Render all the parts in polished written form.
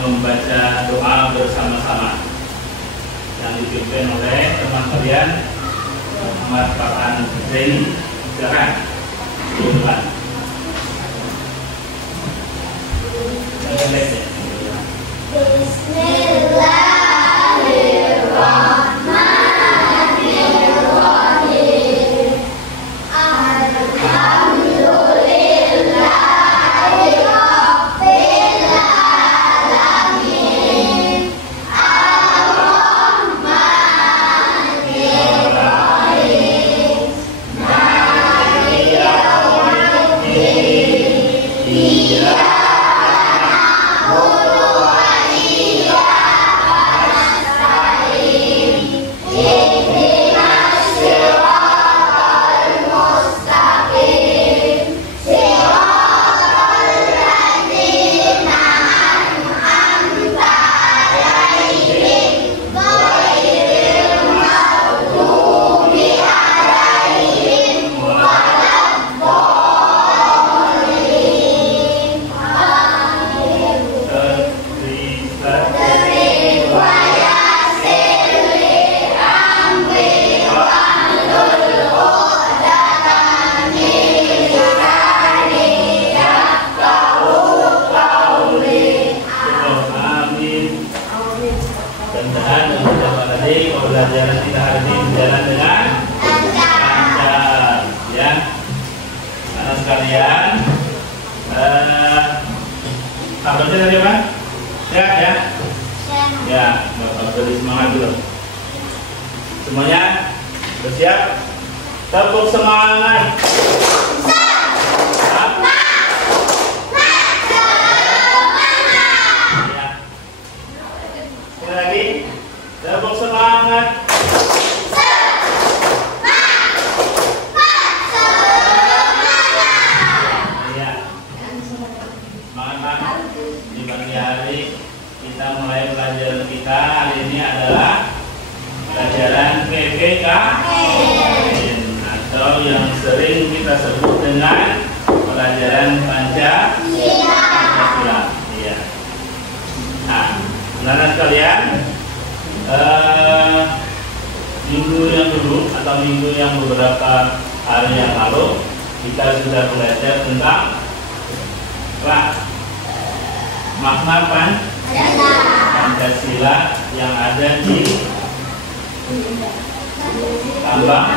membaca doa bersama-sama yang dipimpin oleh teman kalian Muhammad Farhan Zaini. Silakan diulang. Bismillahirrahmanirrahim. Alhamdulillahirabbil alamin. Ar-Rahmanirrahim. Maliki yaumiddin. Iyyaka na'budu wa iyyaka nasta'in. Ihdinas siratal mustaqim. Siratal ladzina an'amta 'alaihim ghairil maghdubi 'alaihim waladdallin. Amin. Tadrik wa yassir li amri wahlul 'uqdatam min lisani yafqahu qawli. Amin. Mudah-mudahan tadi pembelajaran kita hari ini berjalan dengan lancar, ya. Anak sekalian, sabarnya tadi apa? Sehat ya? Ya, Bapak beri semangat dulu. Semuanya bersiap? Tepuk semangat. Ya. Sekali lagi, tepuk semangat. Ya. Semangat di pagi hari kita mulai pelajaran kita hari ini adalah pelajaran PPKN atau yang sering kita sebut dengan pelajaran Pancasila. Iya. Nah, anak sekalian, minggu yang dulu atau minggu yang beberapa hari yang lalu kita sudah belajar tentang makna Pancasila yang ada di tambang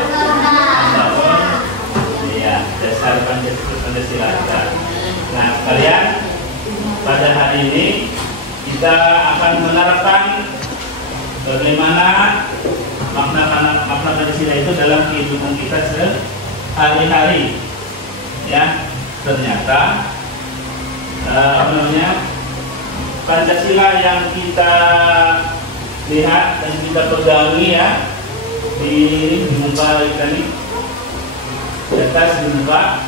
ya, dasar Pancasila kita. Nah sekalian, pada hari ini kita akan menerapkan bagaimana makna Pancasila itu dalam kehidupan kita sehari-hari. Ya, ternyata Pancasila yang kita lihat dan kita pegangi ya di muka kita ini, di atas di muka,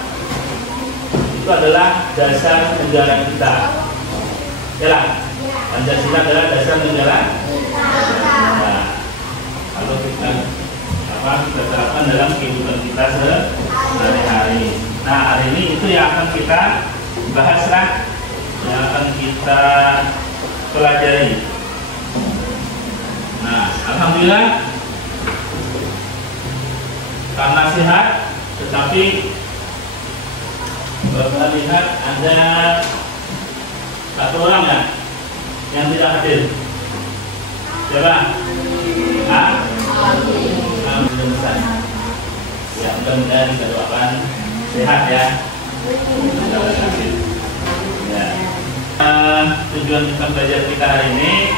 itu adalah dasar negara kita. Ya lah, Pancasila adalah dasar negara. Nah, kalau kita terapkan dalam kehidupan kita sehari-hari. Nah, hari ini itu yang akan kita bahas lah, yang akan kita pelajari. Nah, alhamdulillah karena sehat, tetapi Bapak lihat ada satu orang ya yang tidak hadir. Siapa? Alhamdulillah. Ya, mudah-mudahan kita doakan sehat ya. Ya. Tujuan kita belajar kita hari ini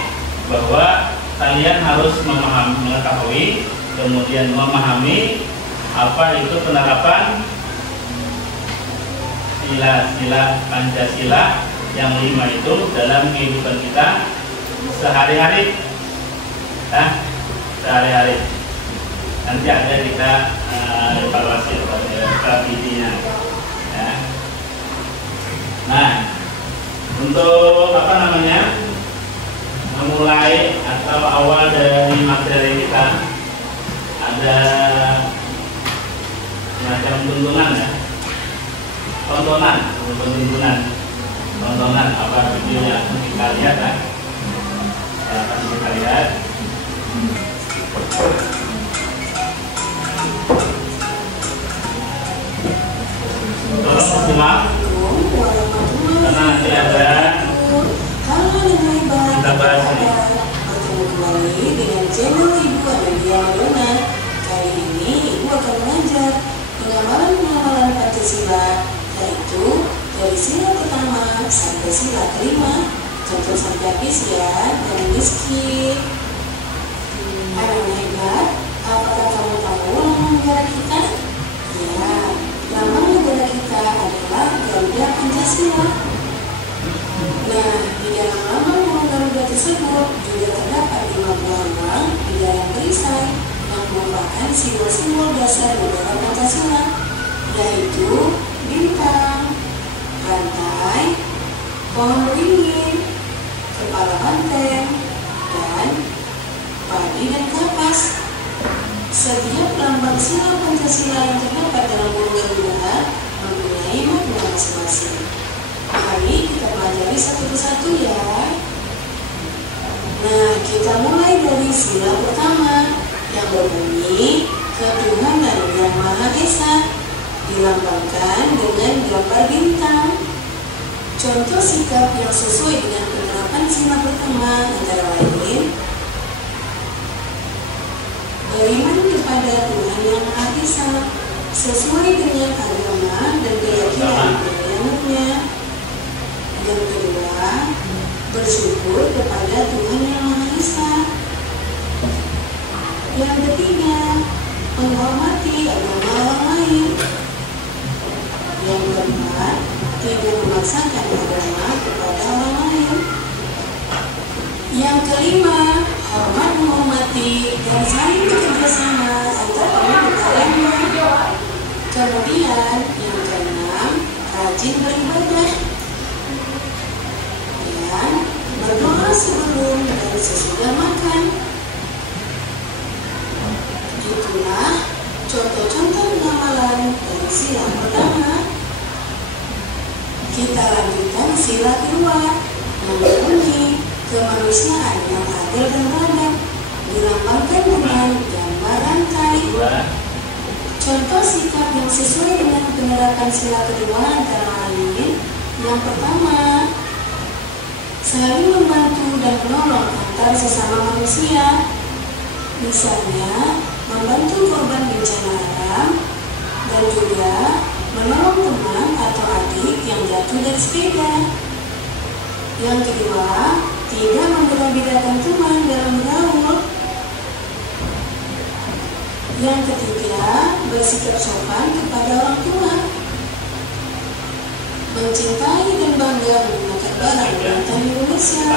bahwa kalian harus mengetahui, kemudian memahami apa itu penerapan sila-sila Pancasila yang 5 itu dalam kehidupan kita sehari-hari. Nah, sehari-hari. Nanti ada kita evaluasi strateginya. Ya. Nah, untuk memulai atau awal dari materi kita ada semacam tuntunan ya, tontonan apa video yang kita lihat kan. Kita lihat. Tolong simak, karena nanti ada kita bahas ini. Bertemu kembali dengan channel Ibu Amelia Madonna. Kali ini Ibu akan mengajar pengamalan Pancasila, yaitu dari sila pertama sampai sila kelima. Contoh sampai habis ya, dan miskin. Anak hebat, apakah kamu tahu lambang negara kita? Ya, lambang negara kita adalah Garuda Pancasila. Nah, di dalam lambang burung Garuda tersebut juga terdapat 5 buah ruang di dalam perisai yang merupakan simbol-simbol dasar negara Pancasila, yaitu bintang, rantai, pohon beringin, kepala banteng, dan padi dan kapas. Setiap lambang sila Pancasila yang terdapat dalam burung Garuda mempunyai makna masing-masing. Mari kita pelajari satu persatu ya. Nah, kita mulai dari sila pertama yang berbunyi Ketuhanan Yang Maha Esa, dilambangkan dengan gambar bintang. Contoh sikap yang sesuai dengan penerapan sila pertama antara lain beriman kepada Tuhan Yang Maha Esa sesuai dengan agama dan keyakinan penganutnya. Yang kedua, bersyukur kepada Tuhan Yang Maha Esa. Yang ketiga, menghormati agama orang lain. Yang keempat, tidak memaksakan agama kepada orang lain. Yang kelima, hormat menghormati dan saling bekerja sama antara negara. Kemudian yang keenam, rajin beribadah dan berdoa sebelum dan sesudah makan. Itulah contoh-contoh pengamalan dari sila pertama. Kita lanjutkan sila kedua yang berbunyi kemanusiaan yang adil dan beradab, dilambangkan dengan gambar rantai. Contoh sikap yang sesuai dengan penerapan sila kedua antara lain, yang pertama, saling membantu dan menolong antar sesama manusia. Misalnya, membantu korban bencana alam dan juga menolong teman atau adik yang jatuh dari sepeda. Yang kedua, tidak membeda-bedakan teman dalam bergaul. Yang ketiga, bersikap sopan kepada orang tua. Mencintai dan bangga menggunakan barang buatan Indonesia.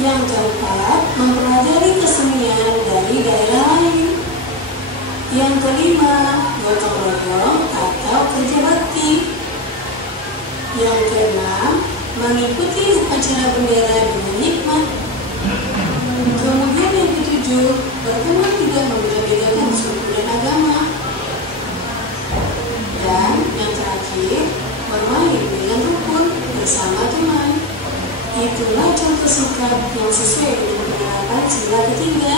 Yang keempat, mempelajari kesenian dari daerah lain. Yang kelima, gotong royong atau kerja bakti. Yang keenam, mengikuti upacara bendera dengan hikmat. Kemudian yang ketujuh, berteman tidak membeda-bedakan suku dan agama. Dan yang terakhir, bermain dengan rukun bersama teman. Itulah contoh sikap yang sesuai dengan penerapan sila ketiga.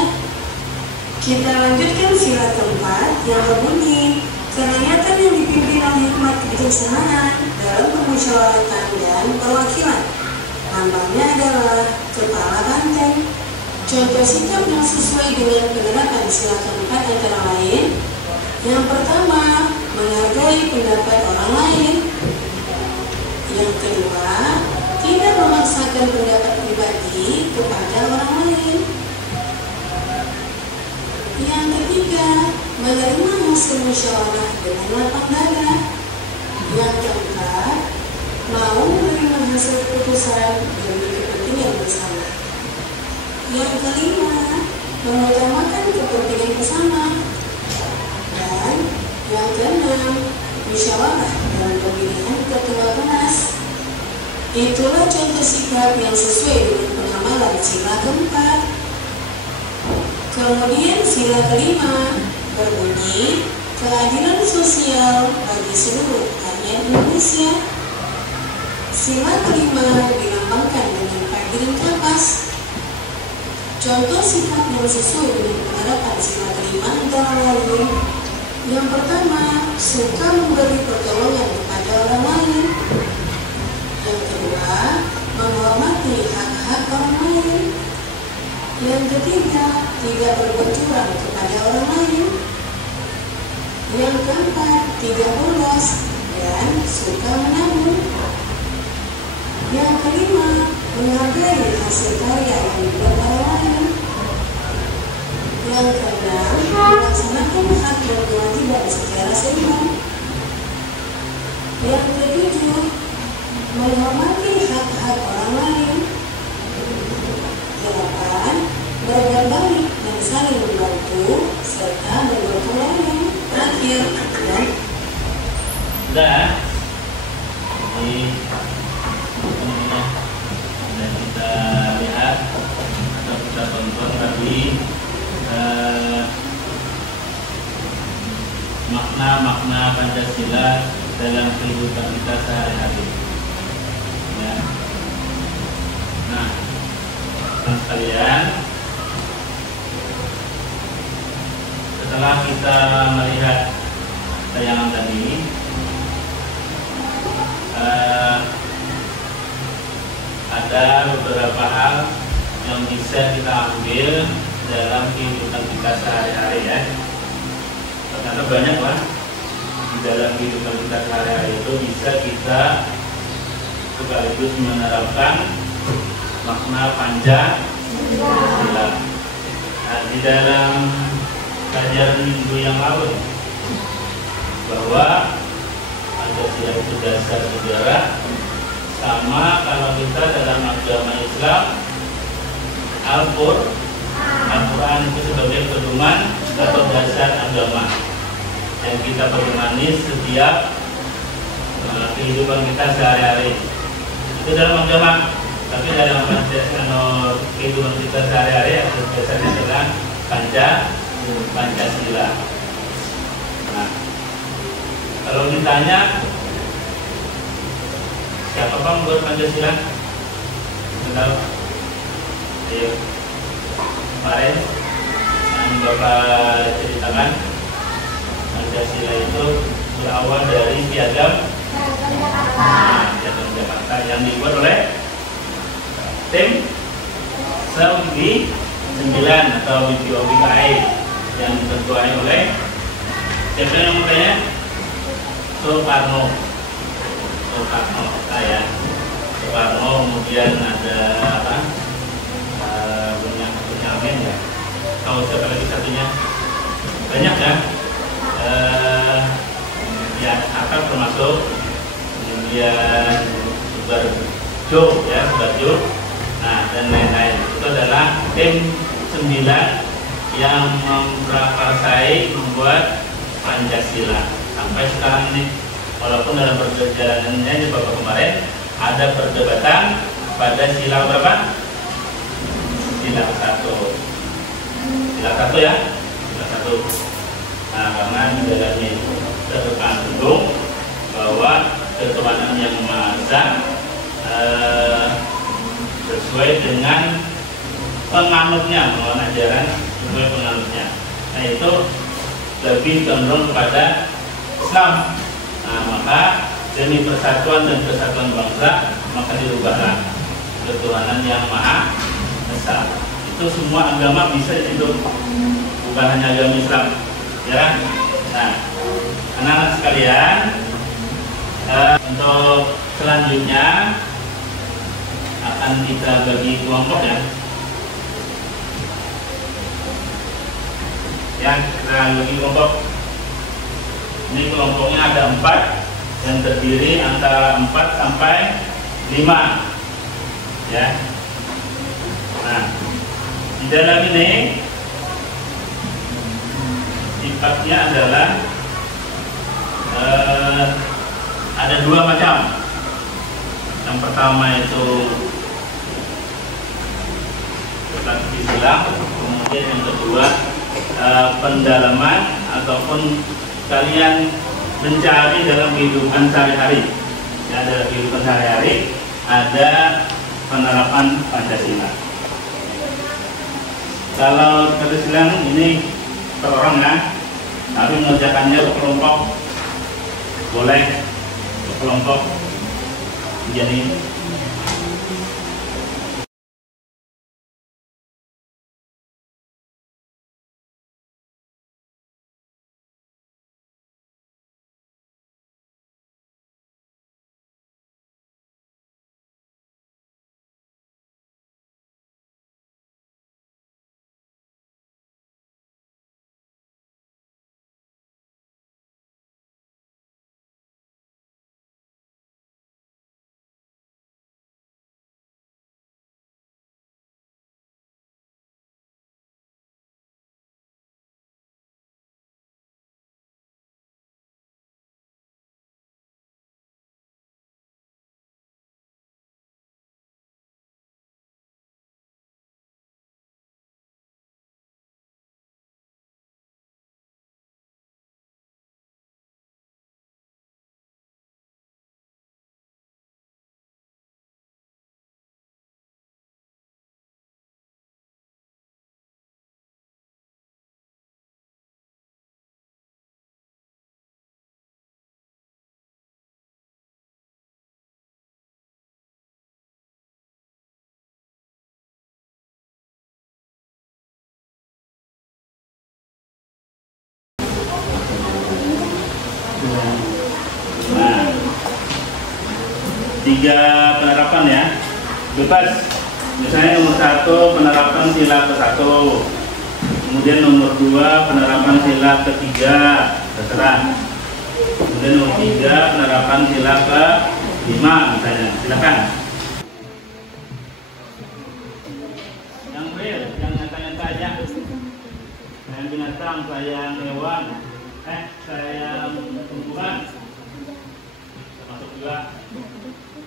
Kita lanjutkan sila keempat yang berbunyi kerakyatan yang dipimpin oleh hikmat kebijaksanaan dalam permusyawaratan dan perwakilan. Lambangnya adalah kepala banteng. Contoh sikap yang sesuai dengan penerapan sila keempat antara lain, yang pertama, menghargai pendapat orang lain. Yang kedua, tidak memaksakan pendapat pribadi kepada orang lain. Yang ketiga, menerima hasil musyawarah dengan lapang dada. Yang keempat, mau menerima hasil keputusan demi kepentingan bersama. Yang kelima, mengutamakan kepentingan bersama. Dan yang keenam, musyawarah dalam pemilihan ketua PENAS. Itulah contoh sikap yang sesuai dengan pengamalan sila keempat. Kemudian sila kelima berbunyi keadilan sosial bagi seluruh rakyat Indonesia. Sila kelima dilambangkan dengan padi dan kapas. Contoh sikap yang sesuai dengan penerapan sila kelima antara lain: yang pertama, suka memberi pertolongan kepada orang lain. Yang kedua, menghormati hak-hak orang lain. Yang ketiga, tidak berbuat curang kepada orang lain. Yang keempat, tidak bolos dan suka menabung. Yang kelima, menghargai hasil karya yang dibuat orang lain. Yang keenam, melaksanakan hak dan kewajiban secara seimbang. Yang ketujuh, menghormati hak-hak orang lain. Delapan, berbuat baik dan saling membantu serta berbuat tolong. Terakhir, dan sudah. Jadi sudah kita lihat atau kita tonton tadi makna-makna Pancasila dalam kehidupan kita sehari-hari. Ya. Nah, teman-teman sekalian, setelah kita melihat tayangan tadi, ada beberapa hal yang bisa kita ambil dalam kehidupan kita sehari-hari, ya. Ternyata banyak lah di dalam kehidupan kita sehari-hari itu bisa kita sekaligus menerapkan makna Pancasila. Nah, di dalam pelajaran minggu yang lalu bahwa Pancasila itu dasar sejarah, sama kalau kita dalam agama Islam Al-Quran itu sebagai pedoman atau dasar agama yang kita pedomani setiap kehidupan kita sehari-hari. Itu dalam agama, tapi dalam kehidupan kita sehari-hari dasarnya adalah Pancasila. Nah, kalau ditanya siapa bang buat Pancasila? Tahu? Ayo, kemarin yang Bapak ceritakan, Pancasila itu berawal dari Piagam Jakarta yang dibuat oleh tim Saudi 9 atau BPOBKI yang diketuai oleh siapa yang namanya? Soekarno, saya Soekarno, kemudian ada apa? Benyamin, ya. Tahu siapa lagi satunya? Banyak ya. Ya, akar termasuk, kemudian Subarjo, ya, Subarjo. Nah, dan lain-lain. Itu adalah tim 9 yang memprakarsai membuat Pancasila. Sampai sekarang ini, walaupun dalam perjalanannya di babak kemarin ada perdebatan pada sila berapa? Sila 1. Sila 1, ya, sila 1. Nah, karena di dalamnya itu terkandung bahwa ketuhanan yang Maha Esa sesuai dengan penganutnya, mengenai ajaran sesuai penganutnya. Nah, itu lebih cenderung kepada Islam. Nah, maka demi persatuan dan kesatuan bangsa, maka dirubahlah ketuhanan yang Maha Esa. Itu semua agama bisa itu, bukan hanya agama Islam, ya. Nah, anak-anak sekalian, untuk selanjutnya akan kita bagi kelompok, ya. Ya, kita bagi kelompok. Ini kelompoknya ada 4 yang terdiri antara 4 sampai 5, ya. Nah, di dalam ini sifatnya adalah ada 2 macam. Yang pertama itu seperti silang, kemudian yang kedua pendalaman ataupun kalian mencari dalam kehidupan sehari-hari. Ya, dalam kehidupan sehari-hari ada penerapan Pancasila. Kalau seperti silang ini per orang ya, tapi mengerjakannya ke kelompok boleh, ke kelompok jadi. Nah, 3 penerapan ya, bebas. Misalnya nomor 1 penerapan sila ke-1, kemudian nomor 2 penerapan sila ke-3, terserah. Kemudian nomor 3 penerapan sila ke-5 misalnya, silakan. Yang real, yang nyata-nyata aja. Sayang binatang, sayang hewan, sayang tumbuhan, termasuk juga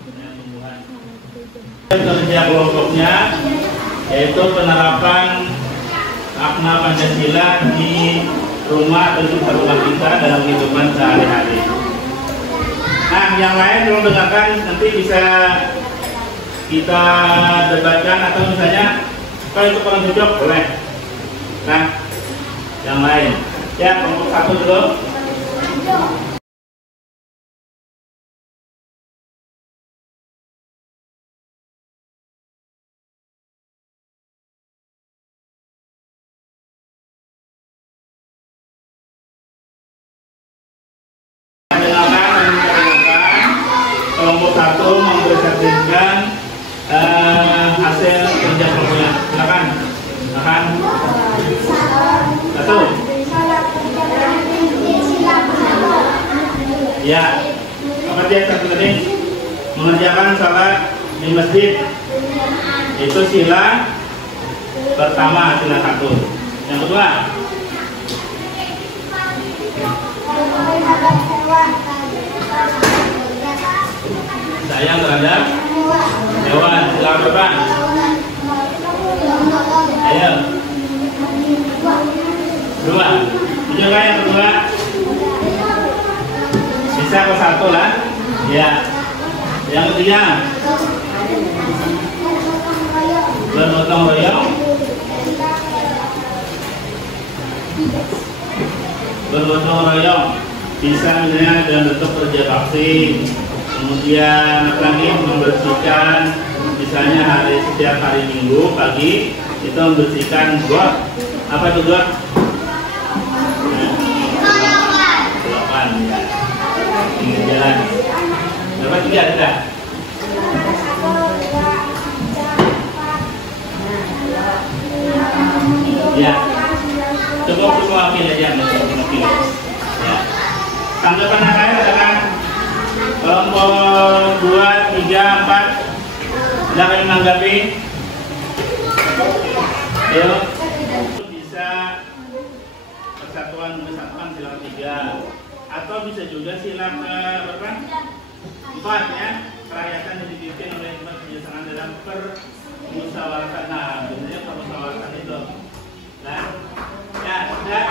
sayang tumbuhan. Kerja kelompoknya yaitu penerapan makna Pancasila di rumah atau di rumah kita dalam kehidupan sehari-hari. Nah, yang lain tolong dengarkan, nanti bisa kita debatkan atau misalnya kalau itu kurang cocok boleh. Nah, yang lain ya, kelompok 1 dulu. Kelompok 1 mempresentasikan hasil kerja kelompoknya. Silakan. Silakan. 1. Ya, apa dia satu tadi? Mengerjakan salat di masjid. Itu sila pertama, sila 1. Yang kedua, sayang terhadap hewan. Sila berapa? Ayo. 2. Juga yang kedua. Bisa ke 1 lah. Ya. Yang ketiga, bergotong royong. Bergotong royong bisa misalnya dalam bentuk kerja bakti. Kemudian lagi membersihkan, misalnya setiap hari Minggu pagi itu membersihkan got. Apa itu got? Selokan ya. Ini jalan. Berapa 3 sudah? Ya. Cukup wakil aja, wakil. Ya. Tanggapan yang lain adalah kelompok 2, 3, 4. Silakan menanggapi. Ayo. Bisa persatuan sila 3, atau bisa juga sila berapa? 4 ya. Kerakyatan yang dipimpin oleh kebijaksanaan dalam permusyawaratan. Nah, biasanya permusyawaratan itu. Nah, ya sudah.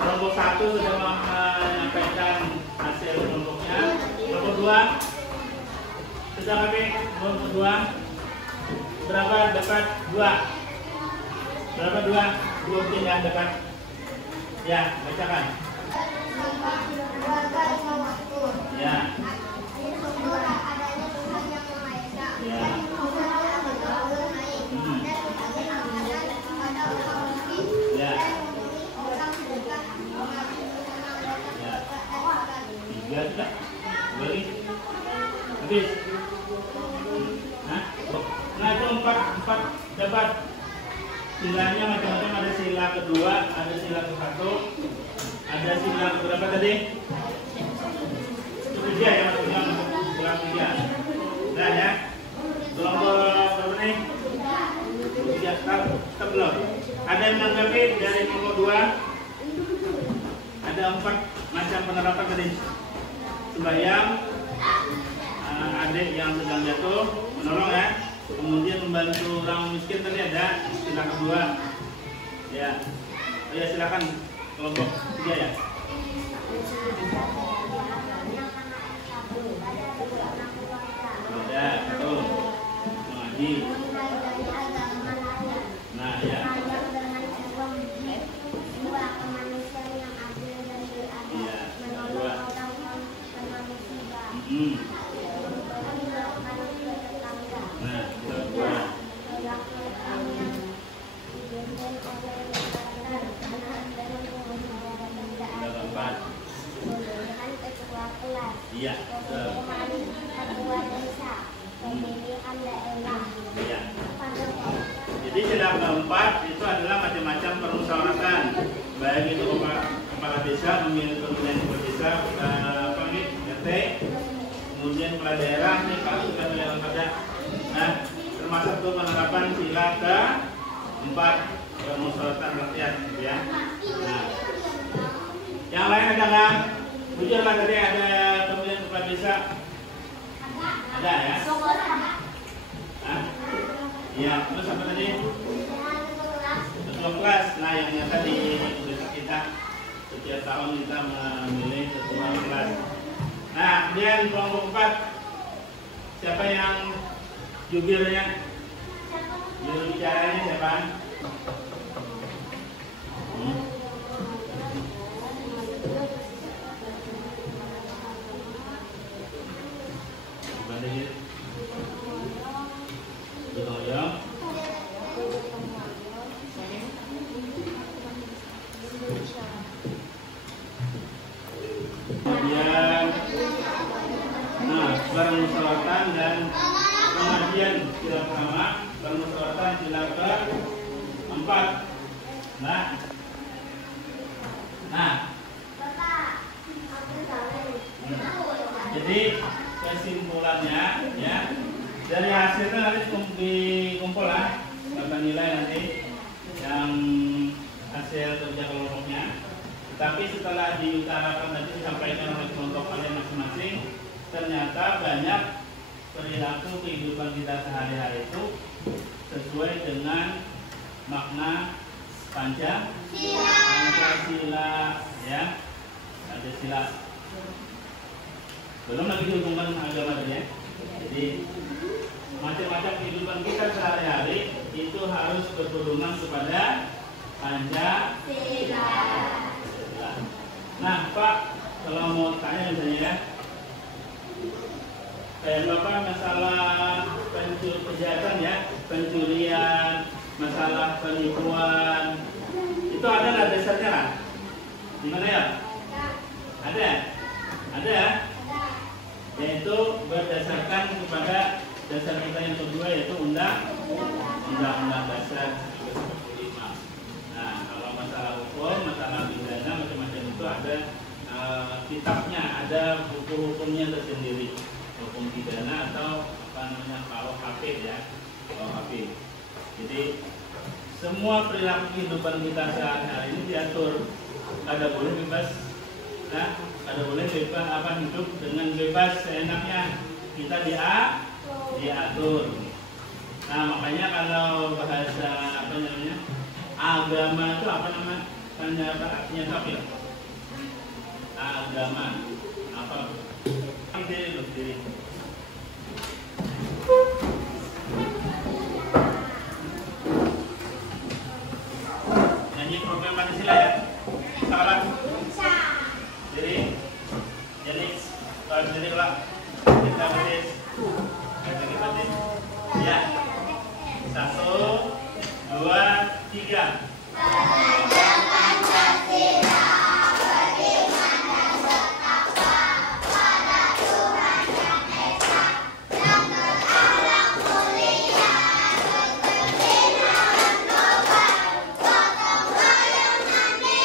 Kelompok 1 sudah menyampaikan hasil kelompoknya. Kelompok 2 sudah kami. Kelompok 2 berapa dapat? 2. Berapa dua? Dua mungkin yang dekat. Ya, bacakan. Ya. Ya. Ya. Ya. Tiga sudah. Beri. Habis. Nah itu empat dapat. Silanya macam-macam, ada sila kedua, ada sila ke-1, ada sila berapa tadi? Ketiga ya, maksudnya sila ketiga. Nah ya, kelompok berapa nih? Tiga, tetap belum. Ada yang menanggapi dari kelompok 2? Ada 4 macam penerapan tadi. Sembahyang, adik yang sedang jatuh, menolong ya. Kemudian membantu orang miskin tadi ada sila kedua. Ya. Oh ya, silakan kelompok 3 ya. Ada, betul. Mengaji. Nah, ya. Iya, kedua. Nah, kedua. Keempat. Iya. Iya. Jadi sila keempat itu adalah macam-macam permusyawaratan, baik itu kepala desa memilih pemilihan kepala desa, RT, kemudian kepala daerah nih kalau sudah melewat pada. Nah, termasuk itu penerapan sila ke-4 permusyawaratan rakyat, gitu ya. Nah, yang lain ada nggak? Bujur lah tadi ada pemilihan kepala desa. Ada ya? Hah? Iya, terus apa tadi? Ketua kelas. Nah, yang nyata di desa kita setiap tahun kita memilih ketua kelas. Nah, kemudian kelompok 4 siapa yang jubirnya? Juru bicaranya siapa? Bandingin. Betul ya. Kemudian, nah, permusyawaratan dan pengajian sila pertama, permusyawaratan sila ke-4. Jadi kesimpulannya ya, dari hasilnya nanti dikumpul lah berapa nilai nanti yang hasil kerja kelompoknya. Tapi setelah diutarakan tadi disampaikan oleh kelompok kalian masing-masing, ternyata banyak perilaku kehidupan kita sehari-hari itu sesuai dengan makna Pancasila ya. Ada sila. Belum lagi dihubungkan dengan agama tadi ya. Jadi macam-macam kehidupan kita sehari-hari itu harus berpedoman kepada Pancasila. Nah, Pak, kalau mau tanya misalnya ya, kayak Bapak masalah kejahatan ya, pencurian, masalah penipuan, itu ada nggak dasarnya lah? Di mana ya? Ada. Yaitu berdasarkan kepada dasar kita yang kedua, yaitu Undang-Undang Dasar 1945. Nah, kalau masalah hukum, masalah pidana, macam-macam itu ada kitabnya, ada hukum-hukumnya tersendiri, hukum pidana atau KUHP ya, KUHP. Jadi semua perilaku kehidupan kita sehari-hari ini diatur. Ada boleh bebas, nah, ada boleh bebas hidup dengan bebas seenaknya, kita diatur. Nah, makanya kalau bahasa agama itu artinya apa ya? Agama apa? Diri. 1, 2, 3. Belajar Pancasila, beriman dan bertakwa pada Tuhan yang Esa, dan berakhlak mulia, berkesinambungan global, gotong royong mandiri,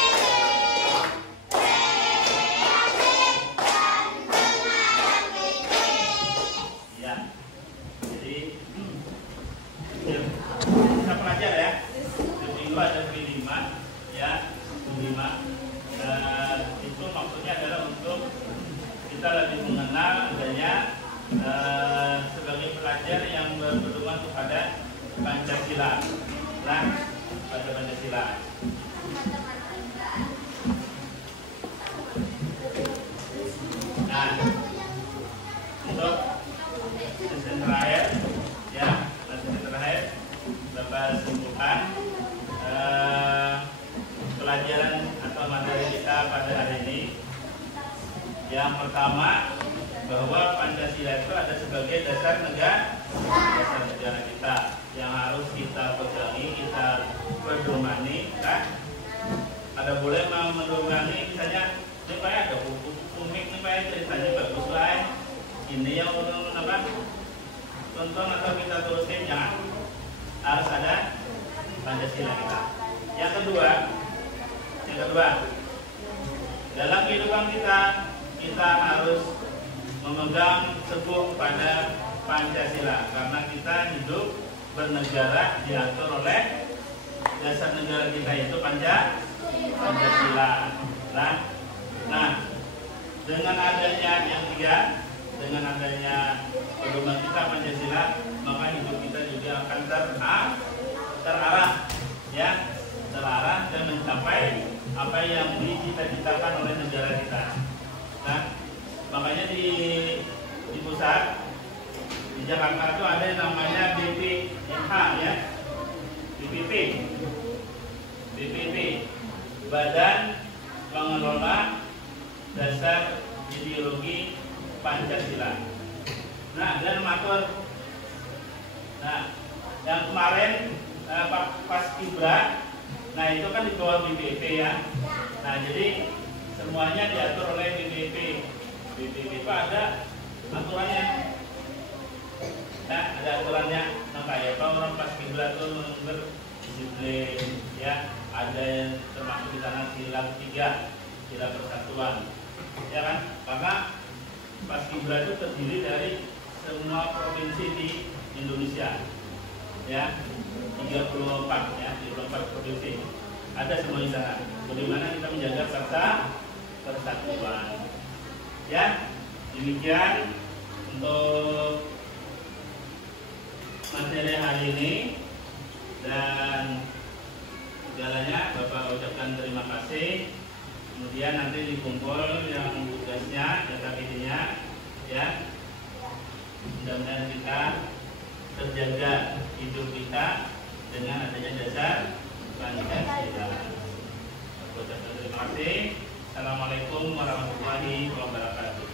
kreatif dan dengan kritis. Ya. Jadi kita pelajar ya. Minggu ada V5 ya, V5. Itu maksudnya adalah untuk kita lebih mengenal adanya sebagai pelajar yang berpedoman kepada Pancasila. Nah, pada Pancasila. Nah, untuk sesi terakhir ya, sesi terakhir Bapak simpulkan pelajaran atau materi kita pada hari ini. Yang pertama, bahwa Pancasila itu ada sebagai dasar negara kita yang harus kita pegangi, kita pedomani, kan? Ada boleh mendomani, misalnya ini Pak ada buku komik nih Pak, ceritanya bagus lah. Ini yang apa? Tonton atau kita tulisin, jangan. Harus ada Pancasila kita. Yang kedua, dalam kehidupan kita harus memegang teguh pada Pancasila karena kita hidup bernegara diatur oleh dasar negara kita itu Pancasila. Nah, dengan adanya yang tiga, dengan adanya pedoman kita Pancasila, maka hidup kita juga akan terarah dan mencapai apa yang dicita-citakan oleh negara kita. Nah, makanya di pusat di Jakarta itu ada yang namanya BPIH ya, BPP, Badan Pengelola Dasar Ideologi Pancasila. Nah, dan mengatur. Nah, yang kemarin Paskibra, nah itu kan di bawah BPP ya. Nah, jadi semuanya diatur oleh BPP. BPP itu ada aturannya. Nah, ada aturannya. Nah, kayak orang Paskibra itu berdisiplin ya. Ada yang termasuk di sana sila 3, sila persatuan. Ya kan? Karena Paskibra itu terdiri dari semua provinsi di Indonesia. Ya, 34 ya, 34 provinsi. Ada semua di sana. Bagaimana kita menjaga persatuan. Ya, demikian untuk materi hari ini, dan segalanya Bapak ucapkan terima kasih. Kemudian nanti dikumpul yang tugasnya, data videonya, ya. Mudah-mudahan kita terjaga hidup kita dengan adanya dasar Pancasila. Ucapkan terima kasih. Assalamualaikum warahmatullahi wabarakatuh.